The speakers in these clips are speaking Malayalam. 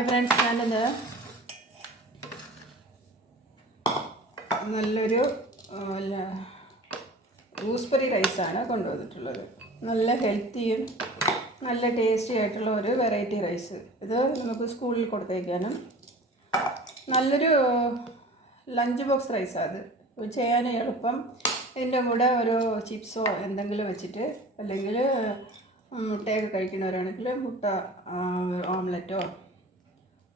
ഹായ് ഫ്രണ്ട്സ്, ഞാനിത് നല്ലൊരു ഗൂസ്ബെറി റൈസാണ് കൊണ്ടുവന്നിട്ടുള്ളത്. നല്ല ഹെൽത്തിയും നല്ല ടേസ്റ്റി ആയിട്ടുള്ള ഒരു വെറൈറ്റി റൈസ്. ഇത് നമുക്ക് സ്കൂളിൽ കൊടുത്തേക്കാനും നല്ലൊരു ലഞ്ച് ബോക്സ് റൈസാണ്. അത് ചെയ്യാൻ എളുപ്പം. ഇതിൻ്റെ കൂടെ ഒരു ചിപ്സോ എന്തെങ്കിലും വെച്ചിട്ട്, അല്ലെങ്കിൽ മുട്ടയൊക്കെ കഴിക്കുന്നവരാണെങ്കിൽ മുട്ട ഓംലെറ്റോ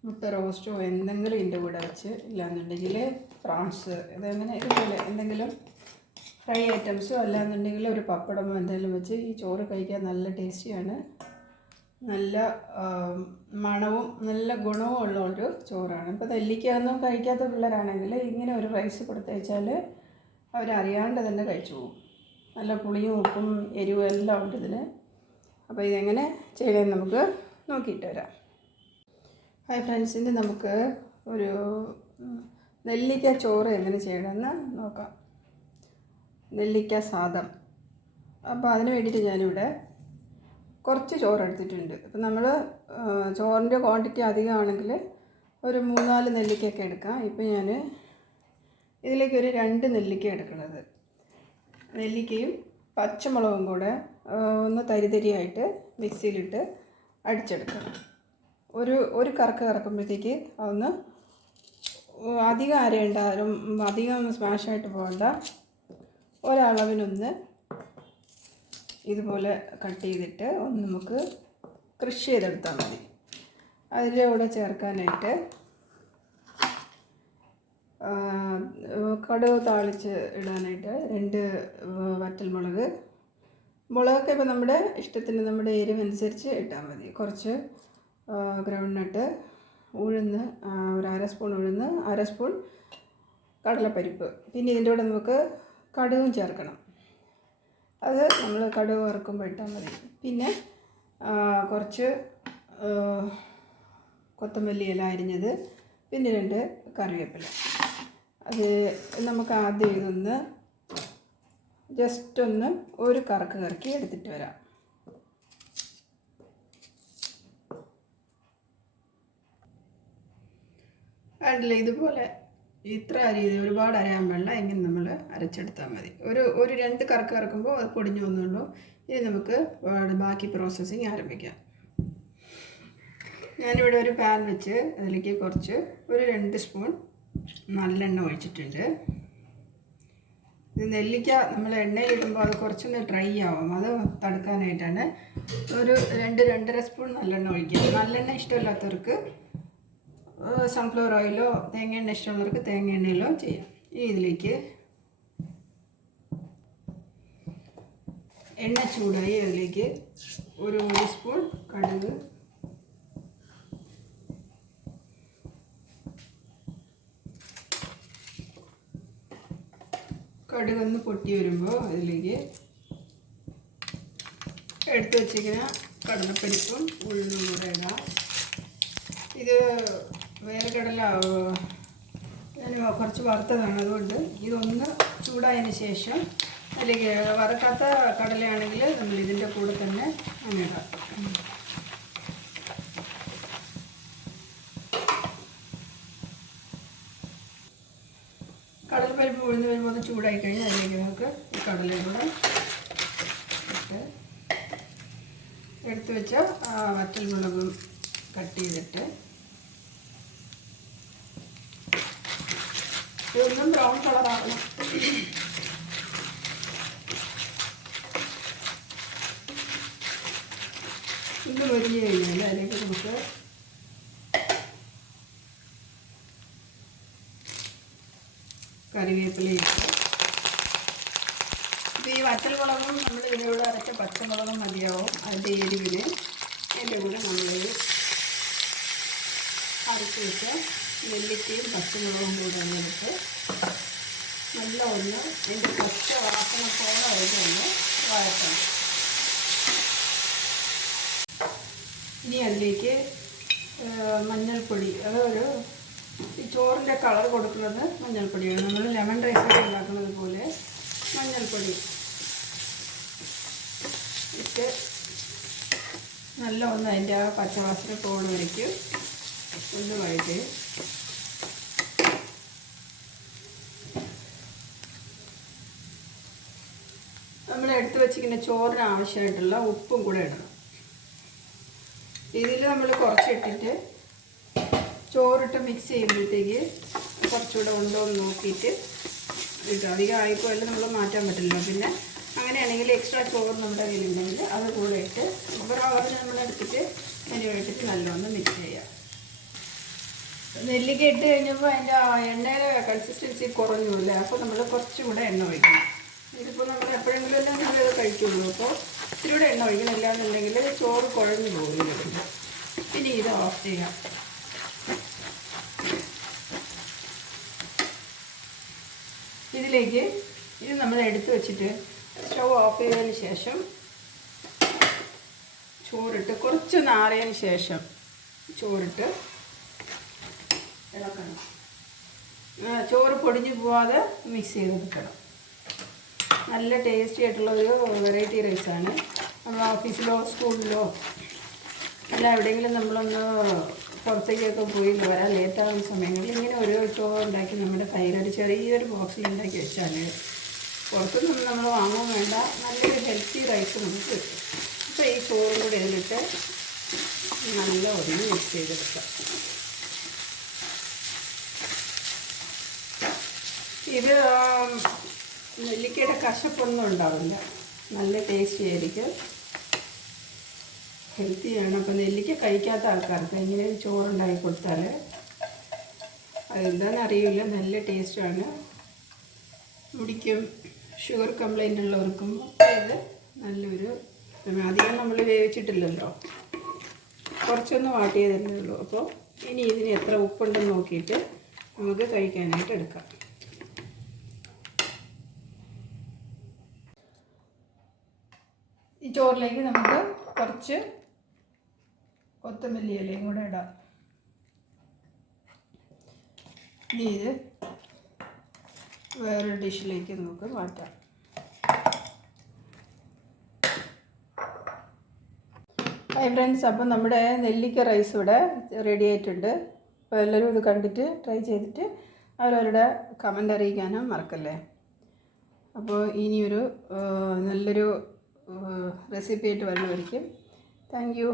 മുട്ട റോസ്റ്റോ എന്തെങ്കിലും ഇതിൻ്റെ കൂടെ വെച്ച്, ഇല്ലാന്നുണ്ടെങ്കിൽ ഫ്രാൻസ് ഇതുപോലെ എന്തെങ്കിലും ഫ്രൈ ഐറ്റംസോ അല്ലാന്നുണ്ടെങ്കിൽ ഒരു പപ്പടമോ എന്തെങ്കിലും വെച്ച് ഈ ചോറ് കഴിക്കാൻ നല്ല ടേസ്റ്റിയാണ്. നല്ല മണവും നല്ല ഗുണവും ഉള്ള ഒരു ചോറാണ്. ഇപ്പോൾ നെല്ലിക്കയൊന്നും കഴിക്കാത്ത പിള്ളേരാണെങ്കിൽ ഇങ്ങനെ ഒരു റൈസ് കൊടുത്തയച്ചാൽ അവരറിയാണ്ട് തന്നെ കഴിച്ചു പോകും. നല്ല പുളിയും ഉപ്പും എരിവും എല്ലാം ഉണ്ട് ഇതിന്. അപ്പോൾ ഇതെങ്ങനെ ചെയ്യണമെന്ന് നമുക്ക് നോക്കിയിട്ട് വരാം. ഹായ് ഫ്രണ്ട്സ്, ഇന്ന് നമുക്ക് ഒരു നെല്ലിക്ക ചോറ് എങ്ങനെ ചെയ്യണമെന്ന് നോക്കാം. നെല്ലിക്കാസാധം. അപ്പോൾ അതിന് വേണ്ടിയിട്ട് ഞാനിവിടെ കുറച്ച് ചോറ് എടുത്തിട്ടുണ്ട്. അപ്പോൾ നമ്മൾ ചോറിൻ്റെ ക്വാണ്ടിറ്റി അധികമാണെങ്കിൽ ഒരു 3-4 നെല്ലിക്കയൊക്കെ എടുക്കാം. ഇപ്പോൾ ഞാൻ ഇതിലേക്ക് ഒരു 2 നെല്ലിക്ക എടുക്കുന്നത്. നെല്ലിക്കയും പച്ചമുളകും കൂടെ ഒന്ന് തരിതരിയായിട്ട് മിക്സിയിലിട്ട് അടിച്ചെടുക്കണം. ഒരു കറക്ക് കറക്കുമ്പോഴത്തേക്ക് അതൊന്ന് അധികം അരയേണ്ട, അധികം സ്മാഷായിട്ട് പോകണ്ട, ഒരളവിനൊന്ന് ഇതുപോലെ കട്ട് ചെയ്തിട്ട് ഒന്ന് നമുക്ക് ക്രഷ് ചെയ്തെടുത്താൽ മതി. അതിൻ്റെ കൂടെ ചേർക്കാനായിട്ട് കടുക് താളിച്ച് ഇടാനായിട്ട് 2 വറ്റൽമുളക്. മുളകൊക്കെ ഇപ്പോൾ നമ്മുടെ ഇഷ്ടത്തിന്, നമ്മുടെ എരിവനുസരിച്ച് ഇട്ടാൽ മതി. കുറച്ച് ഗ്രൗണ്ട്നട്ട്, ഉഴുന്ന്, ഒരു 1/2 സ്പൂൺ ഉഴുന്ന്, 1/2 സ്പൂൺ കടലപ്പരിപ്പ്. പിന്നെ ഇതിൻ്റെ കൂടെ നമുക്ക് കടുകും ചേർക്കണം. അത് നമ്മൾ കടുക് വറുക്കുമ്പോൾ ഇട്ടാൽ മതി. പിന്നെ കുറച്ച് കൊത്തമല്ലി ഇല അരിഞ്ഞത്, പിന്നെ 2 കറിവേപ്പില. അത് നമുക്ക് ആദ്യം ഇതൊന്ന് ജസ്റ്റ് ഒന്ന് ഒരു കറക്ക് കറക്കി എടുത്തിട്ട് വരാം. അതിൽ ഇതുപോലെ ഇത്ര രീതി ഒരുപാട് അരയാൻ പാടില്ല, എങ്ങനെ നമ്മൾ അരച്ചെടുത്താൽ മതി. ഒരു 2 കറക്ക് കറക്കുമ്പോൾ അത് പൊടിഞ്ഞു വന്നുള്ളൂ. ഇനി നമുക്ക് ബാക്കി പ്രോസസ്സിങ് ആരംഭിക്കാം. ഞാനിവിടെ ഒരു പാൻ വെച്ച് അതിലേക്ക് ഒരു 2 സ്പൂൺ നല്ലെണ്ണ ഒഴിച്ചിട്ടുണ്ട്. ഇത് നെല്ലിക്ക നമ്മൾ എണ്ണയിലിടുമ്പോൾ അത് കുറച്ചൊന്ന് ഡ്രൈ ആവും, അത് തടുക്കാനായിട്ടാണ്. ഒരു 2-2.5 സ്പൂൺ നല്ലെണ്ണ ഒഴിക്കുക. നല്ലെണ്ണ ഇഷ്ടമില്ലാത്തവർക്ക് സൺഫ്ലവർ ഓയിലോ തേങ്ങ എണ്ണ ഇഷ്ടമുള്ളവർക്ക് തേങ്ങ എണ്ണയിലോ ചെയ്യാം. ഇനി ഇതിലേക്ക് എണ്ണ ചൂടായി അതിലേക്ക് ഒരു സ്പൂൺ കടുക്, കടുകൊന്ന് പൊട്ടി വരുമ്പോൾ അതിലേക്ക് എടുത്ത് വെച്ചിരിക്കുന്ന കടലപ്പരിപ്പും ഉഴുന്നും കൂടെ ഇടാം. ഇത് വേർക്കടല ഞാൻ കുറച്ച് വറുത്തതാണ്, അതുകൊണ്ട് ഇതൊന്ന് ചൂടായതിന് ശേഷം അതിലേക്ക് വറുക്കാത്ത കടലയാണെങ്കിൽ നമ്മൾ ഇതിൻ്റെ കൂടെ തന്നെ ഇടാം. കടലപ്പരിപ്പ് ഉഴുന്ന് വരുമ്പോൾ ഒന്ന് ചൂടായി കഴിഞ്ഞാൽ അതിലേക്ക് നമുക്ക് ഈ കടലയും കൂടെ ഇട്ട് എടുത്ത് വെച്ച വറ്റൽമുളകും കട്ട് ചെയ്തിട്ട് ഇതൊന്നും ബ്രൗൺ കളറാകണം. ഇത് പൊരിഞ്ഞ് കഴിഞ്ഞാൽ അതിലേക്ക് നമുക്ക് കറിവേപ്പിലയും. ഇപ്പോൾ ഈ വറ്റൽമുളകും നമ്മൾ ഇതിലൂടെ അരച്ച പച്ചമുളകും മതിയാവും അതിൻ്റെ എരിവിന്. അതിൻ്റെ കൂടെ നമ്മളിത് അരച്ച് വെച്ച നെല്ലിക്കയും പച്ചമുളകും കൂടെ എടുത്ത് നല്ല ഒന്ന് അതിൻ്റെ പച്ച വാസന പോകാതെ ഒന്ന് വഴറ്റണം. ഇനി അതിലേക്ക് മഞ്ഞൾപ്പൊടി, അതൊരു ഈ ചോറിൻ്റെ കളർ കൊടുക്കുന്നത് മഞ്ഞൾപ്പൊടിയാണ്. നമ്മൾ ലെമൺ റൈസൊക്കെ ഉണ്ടാക്കുന്നത് പോലെ മഞ്ഞൾപ്പൊടി ഇട്ട് നല്ല ഒന്ന് അതിൻ്റെ ആ പച്ചവാസന പോകുന്ന വരയ്ക്കും ഒന്ന് വഴറ്റി നമ്മൾ എടുത്ത് വെച്ചിരിക്കുന്ന ചോറിന് ആവശ്യമായിട്ടുള്ള ഉപ്പും കൂടെ ഇടണം. ഇതിൽ നമ്മൾ കുറച്ചിട്ടിട്ട് ചോറിട്ട് മിക്സ് ചെയ്യുമ്പോഴത്തേക്ക് കുറച്ചുകൂടെ ഉണ്ടോ എന്ന് നോക്കിയിട്ട് ഇട്ട് അധികം ആയിപ്പോയാലും നമ്മൾ മാറ്റാൻ പറ്റില്ലല്ലോ. പിന്നെ അങ്ങനെയാണെങ്കിൽ എക്സ്ട്രാ ചോറ് നമ്മുടെ കയ്യിലുണ്ടെങ്കിൽ അത് കൂടെ ഇട്ട് അത് നമ്മളെടുത്തിട്ട് മെനുവായിട്ടിട്ട് നല്ലോണം മിക്സ് ചെയ്യാം. നെല്ലിക്ക ഇട്ട് കഴിഞ്ഞപ്പോൾ അതിൻ്റെ എണ്ണയുടെ കൺസിസ്റ്റൻസി കുറഞ്ഞില്ലേ, അപ്പോൾ നമ്മൾ കുറച്ചുകൂടെ എണ്ണ ഒഴിക്കണം. ഇതിപ്പോൾ നമ്മൾ എപ്പോഴെങ്കിലും എല്ലാം നമ്മളത് കഴിക്കുള്ളൂ. അപ്പോൾ ഇത്തിരിയൂടെ എണ്ണ ഒഴിക്കണില്ല എന്നുണ്ടെങ്കിൽ ചോറ് കുഴഞ്ഞു പോകും. ഇനി ഇത് ഓഫ് ചെയ്യാം. ഇതിലേക്ക് ഇത് നമ്മൾ എടുത്ത് വെച്ചിട്ട് സ്റ്റൗ ഓഫ് ചെയ്തതിന് ശേഷം ചോറിട്ട് കുറച്ച് നാറിയതിന് ശേഷം ചോറിട്ട് ഇളക്കണം. ചോറ് പൊടിഞ്ഞു പോവാതെ മിക്സ് ചെയ്തെടുക്കണം. നല്ല ടേസ്റ്റി ആയിട്ടുള്ള ഒരു വെറൈറ്റി റൈസാണ്. നമ്മൾ ഓഫീസിലോ സ്കൂളിലോ അല്ല എവിടെയെങ്കിലും നമ്മളൊന്ന് പുറത്തേക്കൊക്കെ പോയി വരാൻ ലേറ്റാകുന്ന സമയങ്ങളിൽ ഇങ്ങനെ ഒരു ചോറ് ഉണ്ടാക്കി നമ്മുടെ കയ്യിലൊരു ചെറിയൊരു ബോക്സിൽ ഉണ്ടാക്കി വെച്ചാൽ പുറത്തുനിന്ന് നമ്മൾ വാങ്ങാൻ വേണ്ട നല്ലൊരു ഹെൽത്തി റൈസ് നമുക്ക് കിട്ടും. അപ്പോൾ ഈ ചോറും കൂടി ഇതിലിട്ട് നല്ല ഒതുങ്ങി മിക്സ് ചെയ്തെടുക്കാം. ഇത് നെല്ലിക്കയുടെ കശപ്പൊന്നും ഉണ്ടാവില്ല, നല്ല ടേസ്റ്റി ആയിരിക്കും, ഹെൽത്തിയാണ്. അപ്പോൾ നെല്ലിക്ക കഴിക്കാത്ത ആൾക്കാർക്ക് ഇങ്ങനെ ചോറുണ്ടാക്കി കൊടുത്താൽ അതെന്താണെന്ന് അറിയില്ല, നല്ല ടേസ്റ്റാണ്. മുടിക്കും ഷുഗർ കംപ്ലൈൻ്റ് ഉള്ളവർക്കും ഇത് നല്ലൊരു, അധികം നമ്മൾ വേവിച്ചിട്ടില്ലല്ലോ, കുറച്ചൊന്ന് വാട്ടിയതല്ലേ ഉള്ളൂ. അപ്പോൾ ഇനി ഇതിന് എത്ര ഉപ്പുണ്ടെന്ന് നോക്കിയിട്ട് നമുക്ക് കഴിക്കാനായിട്ട് എടുക്കാം. ഈ ചോറിലേക്ക് നമുക്ക് കുറച്ച് കൊത്തമല്ലി ഇലയും കൂടെ ഇടാം. ഇനി ഇത് വേറൊരു ഡിഷിലേക്ക് നമുക്ക് മാറ്റാം. ഹായ് ഫ്രണ്ട്സ്, അപ്പം നമ്മുടെ നെല്ലിക്ക റൈസ് ഇവിടെ റെഡി ആയിട്ടുണ്ട്. അപ്പോൾ എല്ലാവരും ഇത് കണ്ടിട്ട് ട്രൈ ചെയ്തിട്ട് അവരവരുടെ കമൻ്റ് അറിയിക്കാനും മറക്കല്ലേ. അപ്പോൾ ഇനിയൊരു നല്ലൊരു റെസിപ്പി ആയിട്ട് വരുന്നതായിരിക്കും. Thank you.